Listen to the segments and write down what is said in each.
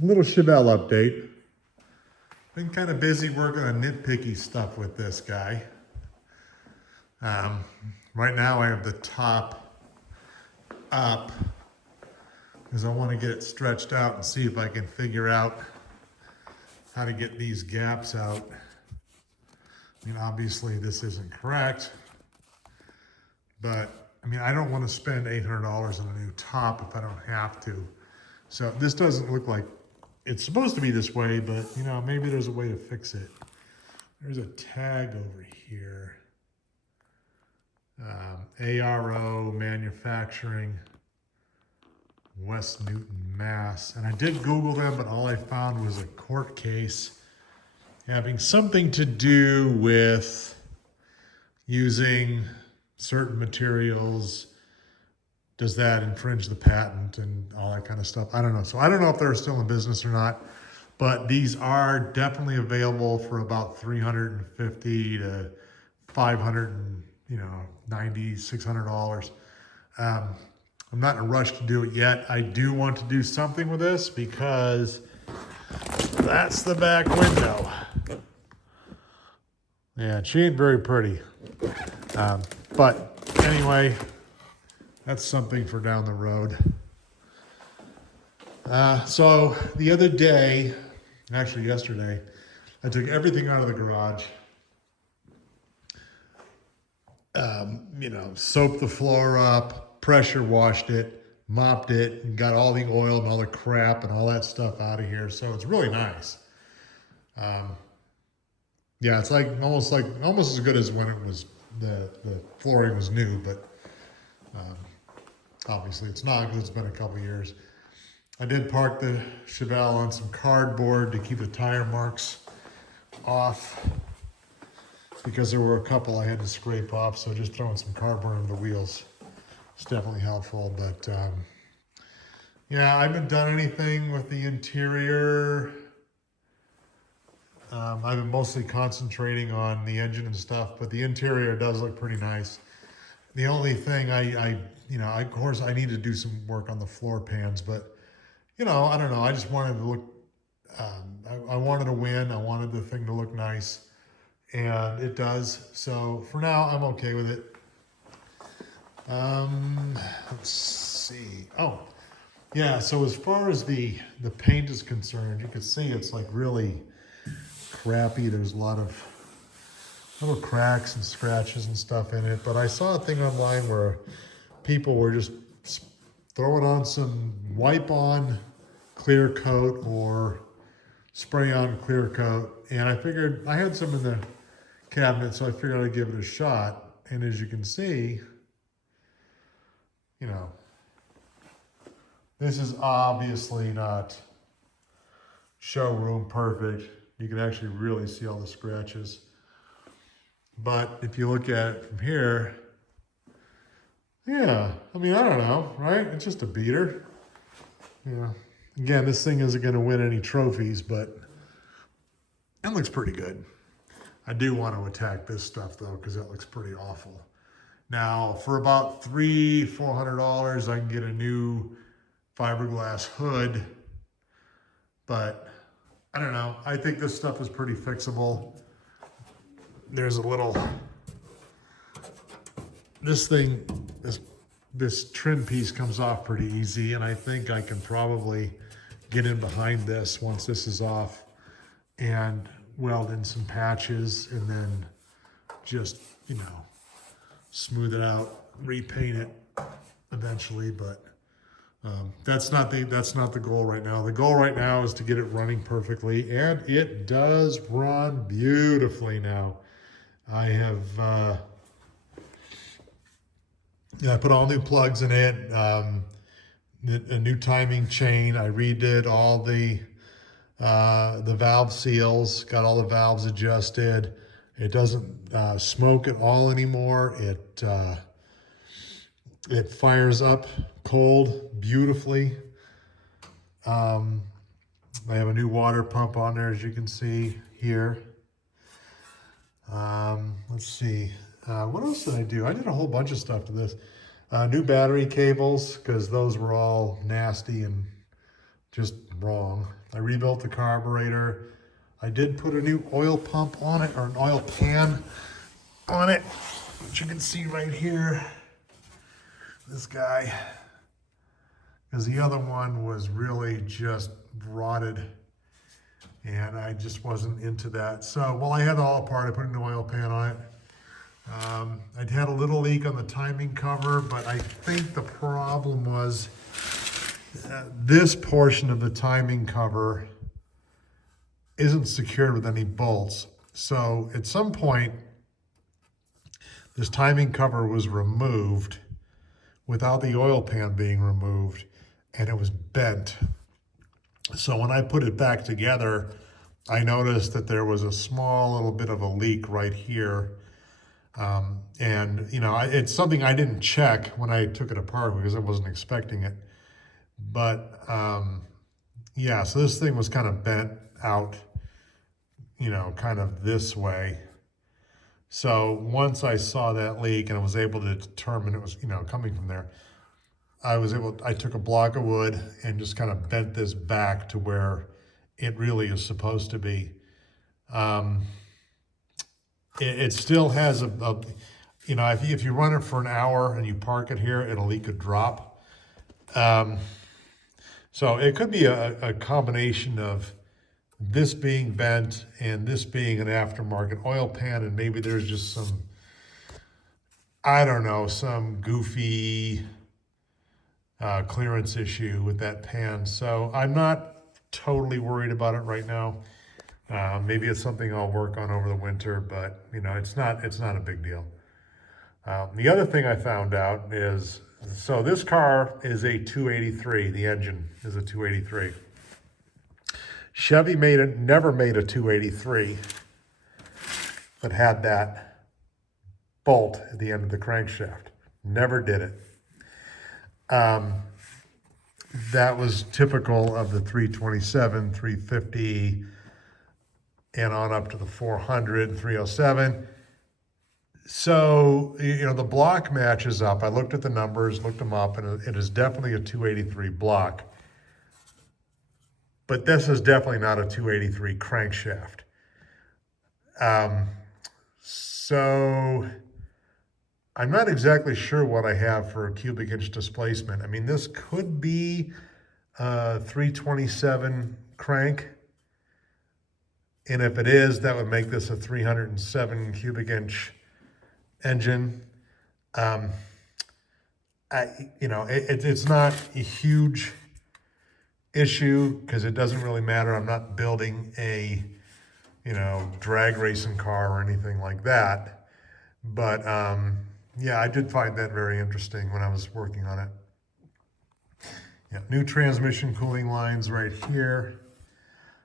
little Chevelle update. Been kind of busy working on nitpicky stuff with this guy. Um, right now I have the top up because I want to get it stretched out and see if I can figure out how to get these gaps out. I mean, obviously this isn't correct, but I mean, I don't want to spend $800 on a new top if I don't have to. So this doesn't look like it's supposed to be this way, but you know, maybe there's a way to fix it. There's a tag over here. ARO Manufacturing, West Newton, Mass. And I did Google them, but all I found was a court case having something to do with using certain materials. Does that infringe the patent and all that kind of stuff? I don't know. So I don't know if they're still in business or not, but these are definitely available for about $350 to $500, $600. I'm not in a rush to do it yet. I do want to do something with this because that's the back window. Yeah, she ain't very pretty. But anyway, that's something for down the road. So the other day, actually yesterday, I took everything out of the garage. Soaped the floor up, pressure washed it, mopped it, and got all the oil and all the crap and all that stuff out of here. So it's really nice. Yeah, it's like almost as good as when it was the flooring was new, but obviously it's not because it's been a couple years. I did park the Chevelle on some cardboard to keep the tire marks off because there were a couple I had to scrape off, so just throwing some cardboard under the wheels is definitely helpful. But yeah, I haven't done anything with the interior. I've been mostly concentrating on the engine and stuff, but the interior does look pretty nice. The only thing of course I need to do some work on the floor pans, but I don't know. I just wanted to look, I wanted to win. I wanted the thing to look nice, and it does. So for now, I'm okay with it. Let's see. Oh, yeah. So as far as the paint is concerned, you can see it's like really crappy. There's a lot of little cracks and scratches and stuff in it. But I saw a thing online where people were just throwing on some wipe on clear coat or spray on clear coat. And I figured I had some in the cabinet, so I figured I'd give it a shot. And as you can see, this is obviously not showroom perfect. You can actually really see all the scratches. But if you look at it from here, yeah, I mean, I don't know, right? It's just a beater. Again, this thing isn't going to win any trophies, but it looks pretty good. I do want to attack this stuff though, because it looks pretty awful. Now, for about $400, I can get a new fiberglass hood, but I don't know. I think this stuff is pretty fixable. There's a little, this trim piece comes off pretty easy, and I think I can probably get in behind this once this is off and weld in some patches and then just, smooth it out, repaint it eventually, but that's not the goal right now. The goal right now is to get it running perfectly, and it does run beautifully now. I have I put all new plugs in it, a new timing chain. I redid all the valve seals, got all the valves adjusted. It doesn't smoke at all anymore. It fires up cold beautifully. I have a new water pump on there, as you can see here. Let's see. What else did I do? I did a whole bunch of stuff to this. New battery cables, because those were all nasty and just wrong. I rebuilt the carburetor. I did put a new oil pump on it, or an oil pan on it, which you can see right here. This guy, because the other one was really just rotted, and I just wasn't into that. So, well, I had it all apart. I put a new oil pan on it. I'd had a little leak on the timing cover, but I think the problem was this portion of the timing cover isn't secured with any bolts. So at some point, this timing cover was removed without the oil pan being removed, and it was bent. So when I put it back together, I noticed that there was a small little bit of a leak right here. And you know, it's something I didn't check when I took it apart because I wasn't expecting it. But yeah, so this thing was kind of bent out, you know, kind of this way. So once I saw that leak and I was able to determine it was, you know, coming from there, I took a block of wood and just kind of bent this back to where it really is supposed to be. It still has you know, if you run it for an hour and you park it here, it'll leak a drop. So it could be a combination of this being bent and this being an aftermarket oil pan, and maybe there's just some, I don't know, some goofy clearance issue with that pan. So I'm not totally worried about it right now. Maybe it's something I'll work on over the winter, but you know, it's not a big deal. The other thing I found out is, so this car is a 283. The engine is a 283. Chevy never made a 283 that had that bolt at the end of the crankshaft. Never did it. That was typical of the 327, 350, and on up to the 400, 307. So, you know, the block matches up. I looked at the numbers, looked them up, and it is definitely a 283 block. But this is definitely not a 283 crankshaft. So I'm not exactly sure what I have for a cubic inch displacement. I mean, this could be a 327 crank. And if it is, that would make this a 307 cubic inch engine. You know, it's not a huge issue because it doesn't really matter. I'm not building a, you know, drag racing car or anything like that. But yeah, I did find that very interesting when I was working on it. Yeah, new transmission cooling lines right here.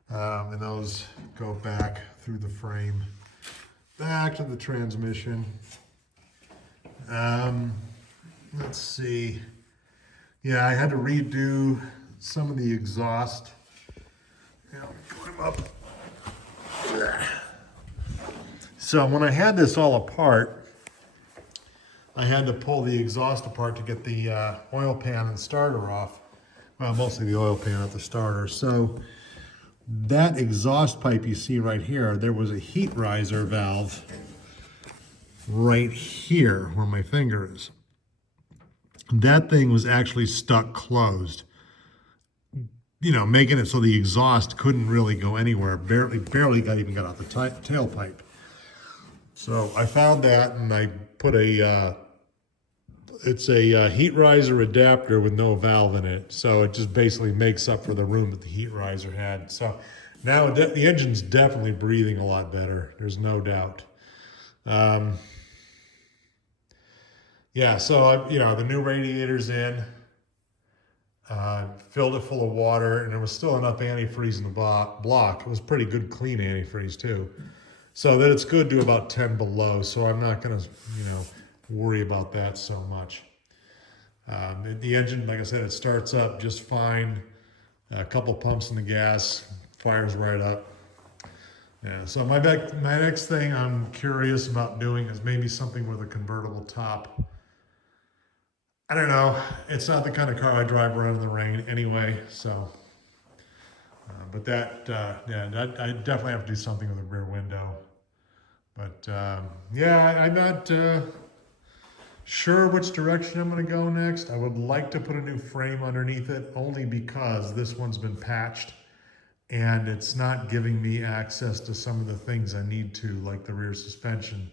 And those go back through the frame, back to the transmission. Let's see. Yeah, I had to redo some of the exhaust. Yeah, climb up. So when I had this all apart, I had to pull the exhaust apart to get the oil pan and starter off. Well, mostly the oil pan at the starter. So that exhaust pipe you see right here, there was a heat riser valve right here where my finger is. That thing was actually stuck closed, you know, making it so the exhaust couldn't really go anywhere. Barely even got out the tailpipe. So I found that and I put it's a heat riser adapter with no valve in it. So it just basically makes up for the room that the heat riser had. So now the engine's definitely breathing a lot better. There's no doubt. Yeah, so you know, the new radiator's in. Filled it full of water, and there was still enough antifreeze in the block. It was pretty good, clean antifreeze too. So that it's good to about 10 below. So I'm not gonna, you know, worry about that so much. The engine, like I said, it starts up just fine. A couple pumps in the gas, fires right up. Yeah, so my next thing I'm curious about doing is maybe something with a convertible top. I don't know. It's not the kind of car I drive around in the rain anyway, so But that, I definitely have to do something with the rear window. But yeah, I'm not sure which direction I'm going to go next. I would like to put a new frame underneath it, only because this one's been patched and it's not giving me access to some of the things I need to, like the rear suspension.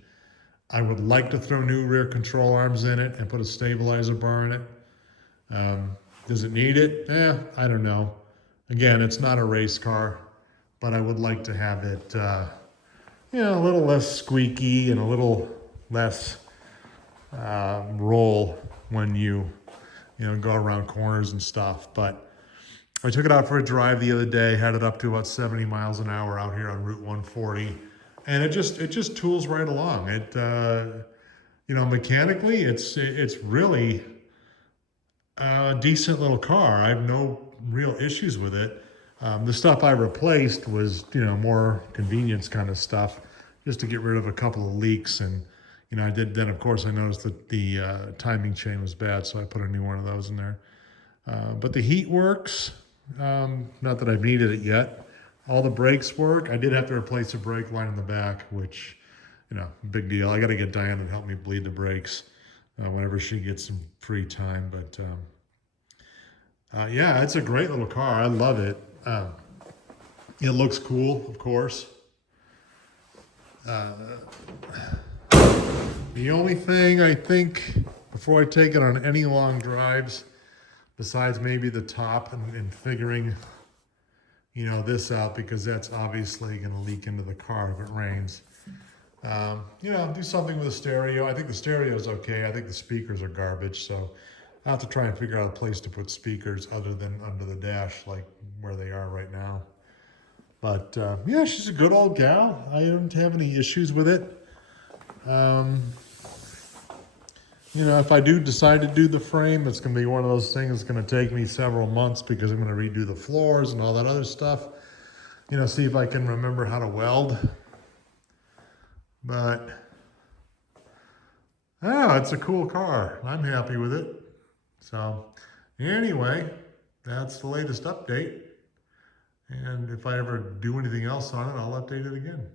I would like to throw new rear control arms in it and put a stabilizer bar in it. Does it need it? I don't know. Again, it's not a race car, but I would like to have it, a little less squeaky and a little less roll when you go around corners and stuff. But I took it out for a drive the other day, had it up to about 70 miles an hour out here on Route 140, and it just tools right along. It mechanically it's really a decent little car. I have no real issues with it. The stuff I replaced was more convenience kind of stuff, just to get rid of a couple of leaks. And I did then, of course, I noticed that the timing chain was bad, so I put a new one of those in there. But the heat works. Not that I've needed it yet. All the brakes work. I did have to replace a brake line in the back, which, big deal. I got to get Diana to help me bleed the brakes whenever she gets some free time. But yeah, it's a great little car. I love it. It looks cool, of course. The only thing I think before I take it on any long drives, besides maybe the top and figuring, this out, because that's obviously going to leak into the car if it rains. Do something with the stereo. I think the stereo is okay. I think the speakers are garbage, so I'll have to try and figure out a place to put speakers other than under the dash, like where they are right now. But yeah, she's a good old gal. I don't have any issues with it. If I do decide to do the frame, it's going to be one of those things that's going to take me several months, because I'm going to redo the floors and all that other stuff. See if I can remember how to weld. But, it's a cool car. I'm happy with it. So, anyway, that's the latest update. And if I ever do anything else on it, I'll update it again.